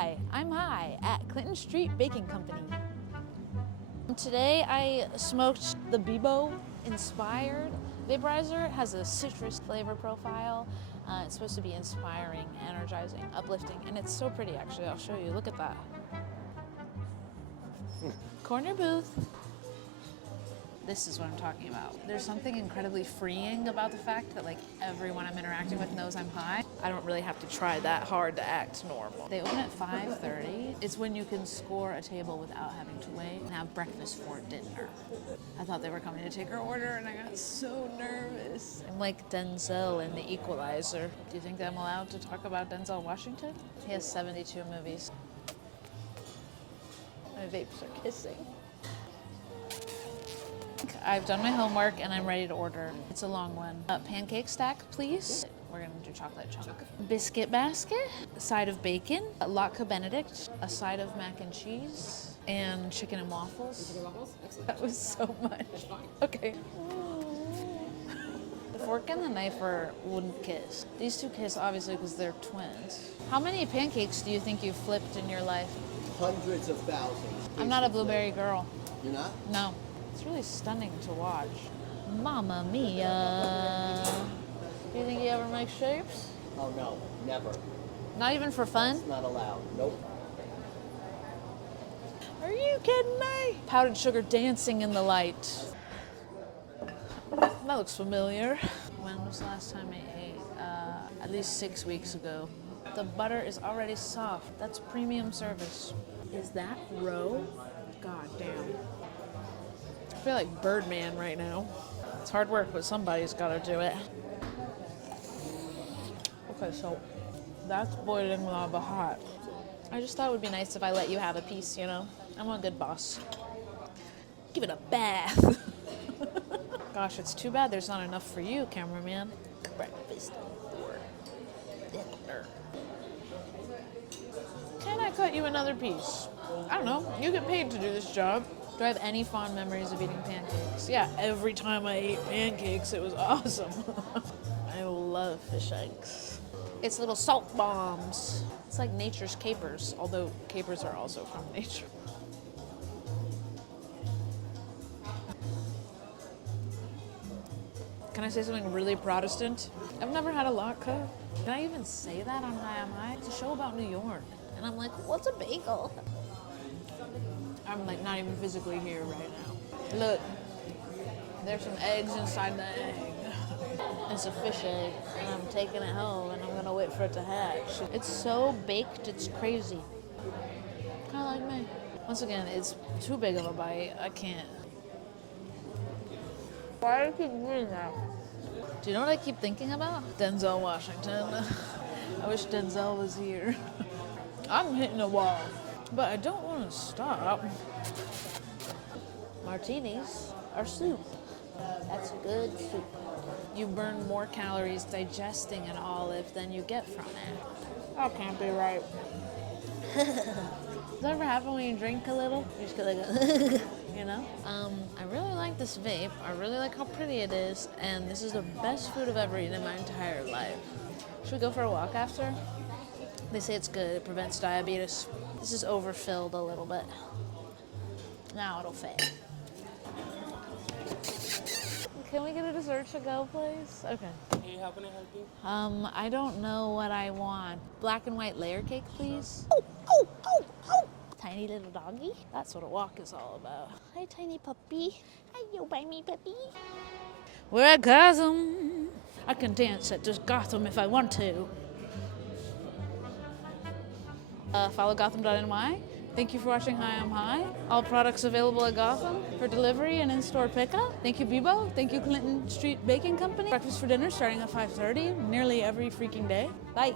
Hi, I'm High at Clinton Street Baking Company. Today I smoked the Beboe inspired vaporizer. It has a citrus flavor profile. It's supposed to be inspiring, energizing, uplifting, and it's so pretty actually. I'll show you. Look at that. Corner booth. This is what I'm talking about. There's something incredibly freeing about the fact that like everyone I'm interacting with knows I'm high. I don't really have to try that hard to act normal. They open at 5:30. It's when you can score a table without having to wait and have breakfast for dinner. I thought they were coming to take our order and I got so nervous. I'm like Denzel in The Equalizer. Do you think that I'm allowed to talk about Denzel Washington? He has 72 movies. My vapes are kissing. I've done my homework and I'm ready to order. It's a long one. Pancake stack, please. We're gonna do chocolate chunk. Biscuit basket, a side of bacon, a latke benedict, a side of mac and cheese, and chicken and waffles. Chicken and waffles? Excellent. That was so much. Okay. The fork and the knife wouldn't kiss. These two kiss obviously because they're twins. How many pancakes do you think you've flipped in your life? Hundreds of thousands. I'm not a blueberry girl. You're not? No. It's really stunning to watch. Mamma mia. Do you think you ever make shapes? Oh no, never. Not even for fun? It's not allowed. Nope. Are you kidding me? Powdered sugar dancing in the light. That looks familiar. When was the last time I ate? At least 6 weeks ago. The butter is already soft. That's premium service. Is that roe? God damn. I feel like Birdman right now. It's hard work, but somebody's got to do it. Okay, so that's boiling lava hot. I just thought it would be nice if I let you have a piece, you know? I'm a good boss. Give it a bath. Gosh, it's too bad there's not enough for you, cameraman. Breakfast for dinner. Can I cut you another piece? I don't know. You get paid to do this job. Do I have any fond memories of eating pancakes? Yeah, every time I ate pancakes, it was awesome. I love fish eggs. It's little salt bombs. It's like nature's capers, although capers are also from nature. Can I say something really Protestant? I've never had a latke. Can I even say that on High I'm High? It's a show about New York. And I'm like, what's a bagel? I'm like not even physically here right now. Look, there's some eggs inside the egg. It's a fish egg, and I'm taking it home, and I'm gonna wait for it to hatch. It's so baked, it's crazy. Kind of like me. Once again, it's too big of a bite. I can't. Why do you keep doing that? Do you know what I keep thinking about? Denzel Washington. I wish Denzel was here. I'm hitting a wall. But I don't want to stop. Martinis are soup. That's good soup. You burn more calories digesting an olive than you get from it. That can't be right. Does that ever happen when you drink a little? You just get like a, you know? I really like this vape. I really like how pretty it is. And this is the best food I've ever eaten in my entire life. Should we go for a walk after? They say it's good. It prevents diabetes. This is overfilled a little bit. Now it'll fit. Can we get a dessert to go, please? Okay. Hey, how can I help you? I don't know what I want. Black and white layer cake, please. Tiny little doggy. That's what a walk is all about. Hi, tiny puppy. Hi, you buy me puppy. We're at Gotham. I can dance at just Gotham if I want to. Follow Gotham.ny. Thank you for watching High I'm High. All products available at Gotham for delivery and in-store pickup. Thank you, Beboe. Thank you, Clinton Street Baking Company. Breakfast for dinner starting at 5:30, nearly every freaking day. Bye.